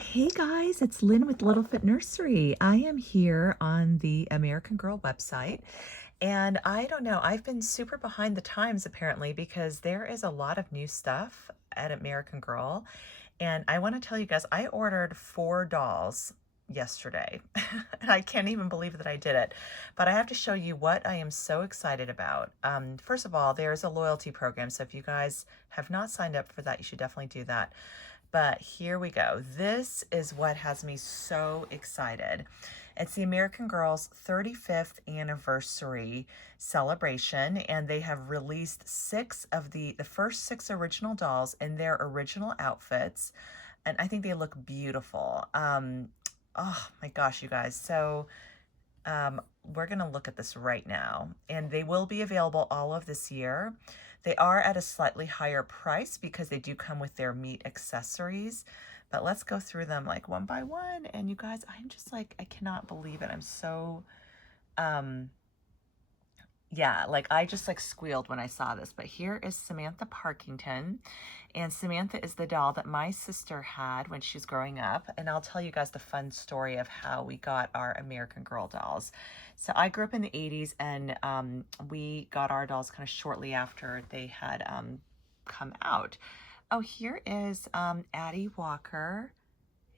Hey guys, it's Lynn with Little Fit Nursery. I am here on the Ameircan Girl website, and I don't know, I've been super behind the times apparently because there is a lot of new stuff at Ameircan Girl. And I want to tell you guys, I ordered 4 dolls yesterday, and I can't even believe that I did it. But I have to show you what I am so excited about. First of all, there's a loyalty program, so if you guys have not signed up for that, you should definitely do that. But here we go. This is what has me so excited. It's the Ameircan Girl's 35th anniversary celebration, and they have released six of the first six original dolls in their original outfits, and I think they look beautiful. Oh my gosh, you guys. So we're going to look at this right now, and they will be available all of this year. They are at a slightly higher price because they do come with their meat accessories, but let's go through them like one by one. And you guys, I'm just like, I cannot believe it. I'm so, yeah, like I just like squealed when I saw this. But here is Samantha Parkington, and Samantha is the doll that my sister had when she was growing up. And I'll tell you guys the fun story of how we got our Ameircan Girl dolls. So I grew up in the 80s, and we got our dolls kind of shortly after they had come out. Oh, here is Addie Walker.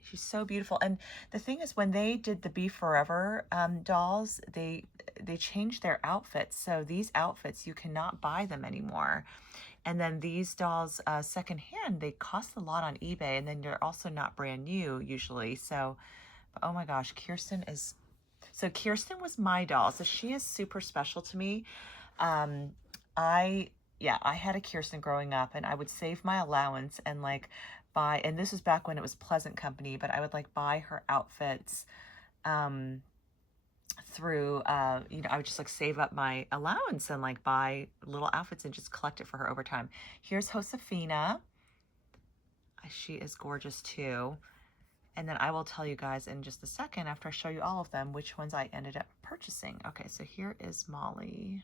She's so beautiful. And the thing is, when they did the Be Forever dolls, they changed their outfits. So these outfits, you cannot buy them anymore. And then these dolls, secondhand, they cost a lot on eBay, and then they're also not brand new usually. So, oh my gosh, Kirsten was my doll. So she is super special to me. Um, I had a Kirsten growing up, and I would save my allowance and like buy, and this was back when it was Pleasant Company, but I would like buy her outfits through I would just like save up my allowance and like buy little outfits and just collect it for her over time. Here's Josefina. She is gorgeous too. And then I will tell you guys in just a second, after I show you all of them, which ones I ended up purchasing. Okay, so here is Molly.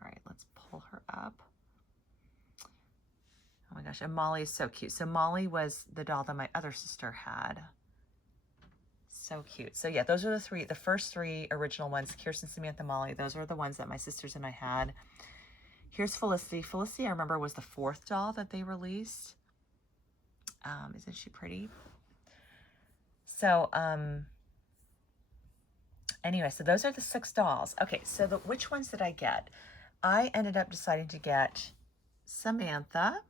All right, let's pull her up. Oh my gosh, and Molly is so cute. So Molly was the doll that my other sister had. So cute. So yeah, those are the first three original ones, Kirsten, Samantha, Molly. Those were the ones that my sisters and I had. Here's Felicity. Felicity, I remember, was the fourth doll that they released. Isn't she pretty? So, anyway, so those are the 6 dolls. Okay, so which ones did I get? I ended up deciding to get Samantha,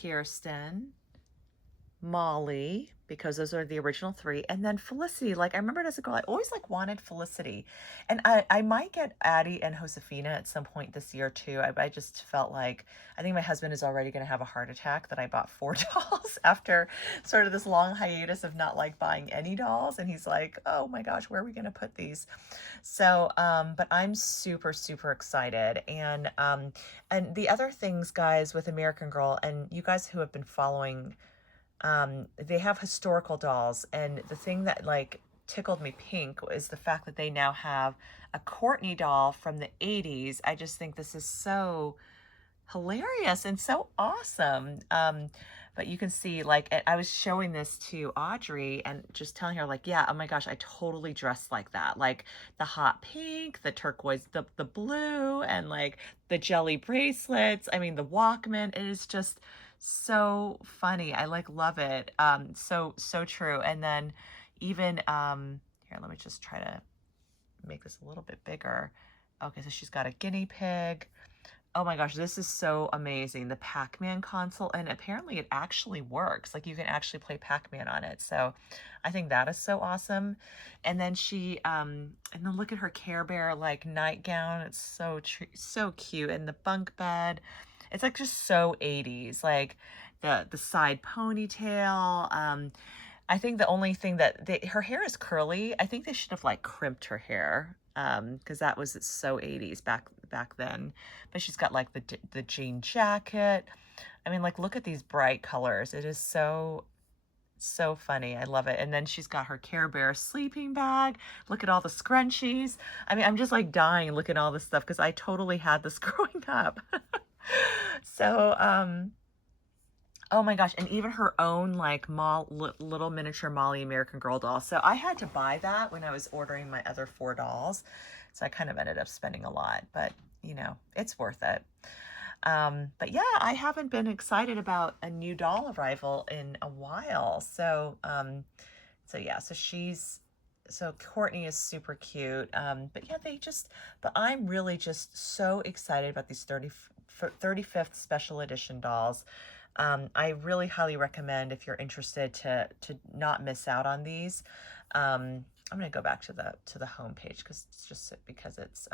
Kirsten, Molly, because those are the original 3, and then Felicity. Like, I remember as a girl, I always like wanted Felicity, and I might get Addie and Josefina at some point this year too. I just felt like, I think my husband is already going to have a heart attack that I bought 4 dolls after sort of this long hiatus of not like buying any dolls, and he's like, oh my gosh, where are we going to put these? So but I'm super excited. And the other things, guys, with Ameircan Girl, and you guys who have been following, they have historical dolls, and the thing that like tickled me pink is the fact that they now have a Courtney doll from the 80s. I just think this is so hilarious and so awesome. But you can see, like, I was showing this to Audrey and just telling her, like, yeah, oh my gosh, I totally dressed like that. Like the hot pink, the turquoise, the blue, and like the jelly bracelets. I mean, the Walkman. It is just so funny. I like love it. So true. And then even here, let me just try to make this a little bit bigger. Okay, so she's got a guinea pig. Oh my gosh, this is so amazing. The Pac-Man console, and apparently it actually works. Like, you can actually play Pac-Man on it. So I think that is so awesome. And then and then look at her Care Bear like nightgown. It's so cute. And the bunk bed. It's like just so 80s. Like the side ponytail. I think the only thing that her hair is curly. I think they should have like crimped her hair, because that was so 80s back then. But she's got like the jean jacket. I mean, like, look at these bright colors. It is so funny. I love it. And then she's got her Care Bear sleeping bag. Look at all the scrunchies. I mean, I'm just like dying looking at all this stuff because I totally had this growing up. So Oh my gosh, and even her own like little miniature Molly American Girl doll. So I had to buy that when I was ordering my other 4 dolls. So I kind of ended up spending a lot, but you know, it's worth it. But yeah, I haven't been excited about a new doll arrival in a while. So yeah, so Courtney is super cute. But yeah, but I'm really just so excited about these 35th special edition dolls. I really highly recommend if you're interested to not miss out on these. I'm gonna go back to the home page because it's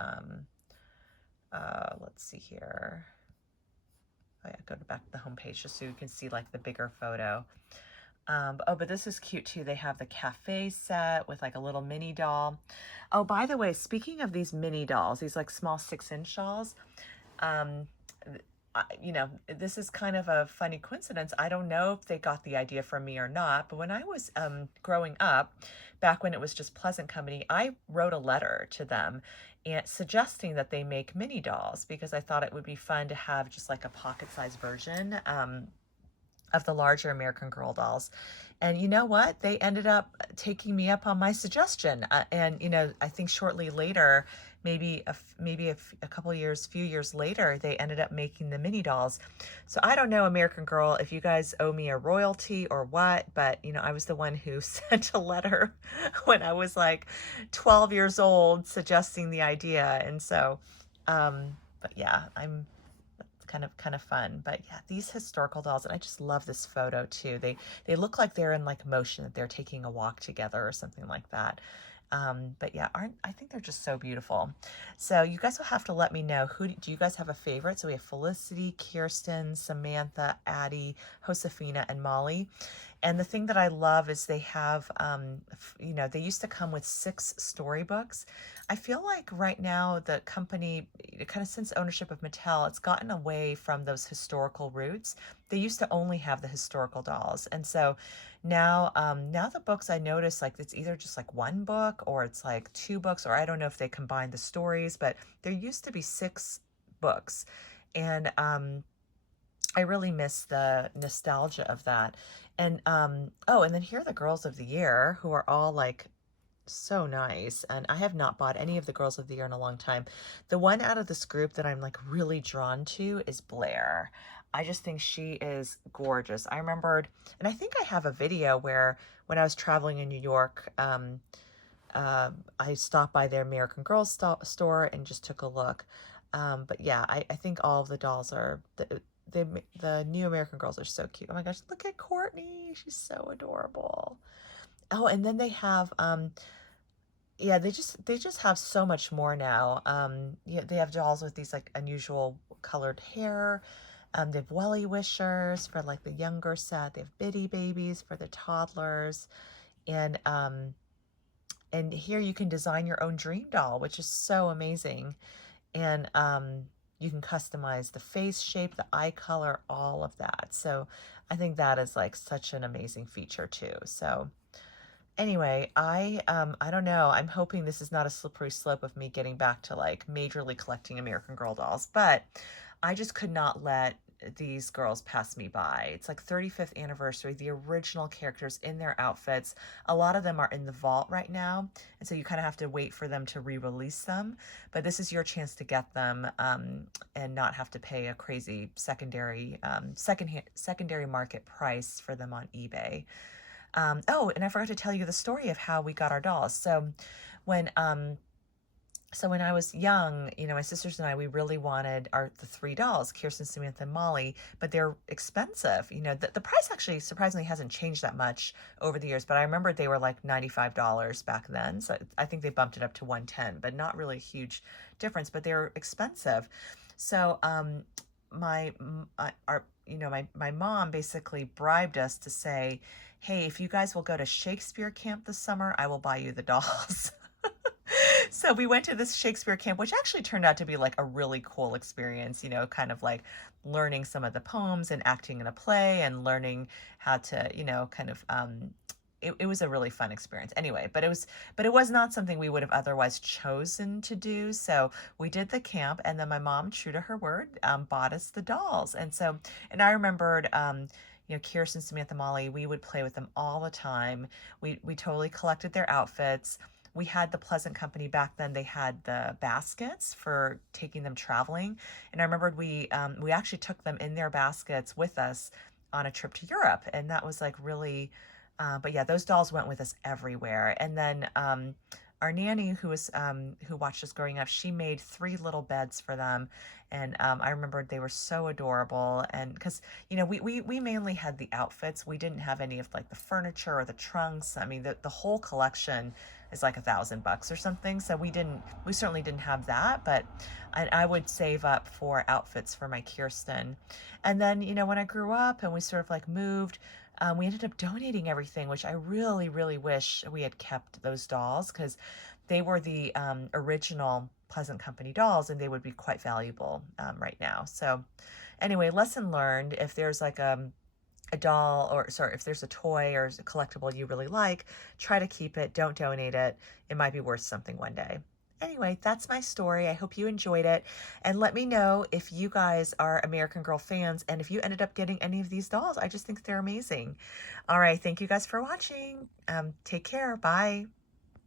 let's see here. Oh yeah, go back to the home page just so you can see like the bigger photo. But this is cute too. They have the cafe set with like a little mini doll. Oh, by the way, speaking of these mini dolls, these like small 6-inch dolls, um, you know, this is kind of a funny coincidence. I don't know if they got the idea from me or not, but when I was growing up, back when it was just Pleasant Company, I wrote a letter to them and suggesting that they make mini dolls because I thought it would be fun to have just like a pocket-sized version. Of the larger Ameircan Girl dolls. And you know what? They ended up taking me up on my suggestion. And, you know, I think shortly later, maybe a couple years, few years later, they ended up making the mini dolls. So I don't know, Ameircan Girl, if you guys owe me a royalty or what, but, you know, I was the one who sent a letter when I was like 12 years old suggesting the idea. And so, but yeah, kind of fun. But yeah, these historical dolls, and I just love this photo too. They look like they're in like motion, that they're taking a walk together or something like that. But yeah, I think they're just so beautiful. So you guys will have to let me know, who do you guys have a favorite? So we have Felicity, Kirsten, Samantha, Addie, Josefina, and Molly. And the thing that I love is they have, you know, they used to come with 6 storybooks. I feel like right now the company, kind of since ownership of Mattel, it's gotten away from those historical roots. They used to only have the historical dolls. And so now the books, I notice like it's either just like 1 book or it's like 2 books, or I don't know if they combine the stories, but there used to be 6 books. And I really miss the nostalgia of that. And oh, and then here are the girls of the year, who are all like so nice. And I have not bought any of the girls of the year in a long time. The one out of this group that I'm like really drawn to is Blaire. I just think she is gorgeous. I remembered, and I think I have a video where when I was traveling in New York, I stopped by their Ameircan Girl store and just took a look. But yeah, I think all of the dolls are the new Ameircan Girls are so cute. Oh my gosh, look at Courtney. She's so adorable. Oh, and then they have yeah, they just have so much more now. Yeah, they have dolls with these like unusual colored hair. They have welly wishers for like the younger set. They have bitty babies for the toddlers. And here you can design your own dream doll, which is so amazing. And you can customize the face shape, the eye color, all of that. So I think that is like such an amazing feature too. So anyway, I don't know. I'm hoping this is not a slippery slope of me getting back to like majorly collecting Ameircan Girl dolls, but I just could not let these girls pass me by. It's like 35th anniversary, the original characters in their outfits. A lot of them are in the vault right now, and so you kind of have to wait for them to re-release them. But this is your chance to get them and not have to pay a crazy secondary market price for them on eBay. Oh, and I forgot to tell you the story of how we got our dolls. When when I was young, you know, my sisters and I, we really wanted the 3 dolls, Kirsten, Samantha, and Molly, but they're expensive. You know, the price actually surprisingly hasn't changed that much over the years, but I remember they were like $95 back then. So I think they bumped it up to 110, but not really a huge difference, but they're expensive. So my mom basically bribed us to say, hey, if you guys will go to Shakespeare camp this summer, I will buy you the dolls. So we went to this Shakespeare camp, which actually turned out to be like a really cool experience, you know, kind of like learning some of the poems and acting in a play and learning how to, you know, kind of it was a really fun experience anyway, but it was not something we would have otherwise chosen to do. So we did the camp, and then my mom, true to her word, bought us the dolls. And I remembered, you know, Kirsten, Samantha, Molly, we would play with them all the time. We totally collected their outfits. We had the Pleasant Company back then. They had the baskets for taking them traveling, and I remembered we actually took them in their baskets with us on a trip to Europe, and that was like really. But yeah, those dolls went with us everywhere. And then our nanny, who watched us growing up, she made 3 little beds for them, and I remember they were so adorable. And because you know we mainly had the outfits, we didn't have any of like the furniture or the trunks. I mean the whole collection is like $1,000 or something. So we certainly didn't have that, but I would save up for outfits for my Kirsten. And then, you know, when I grew up and we sort of like moved, we ended up donating everything, which I really, really wish we had kept those dolls because they were the original Pleasant Company dolls and they would be quite valuable right now. So anyway, lesson learned, if there's like a doll, or sorry, if there's a toy or a collectible you really like, try to keep it, don't donate it. It might be worth something one day. Anyway, that's my story. I hope you enjoyed it. And let me know if you guys are Ameircan Girl fans and if you ended up getting any of these dolls. I just think they're amazing. All right. Thank you guys for watching. Take care. Bye.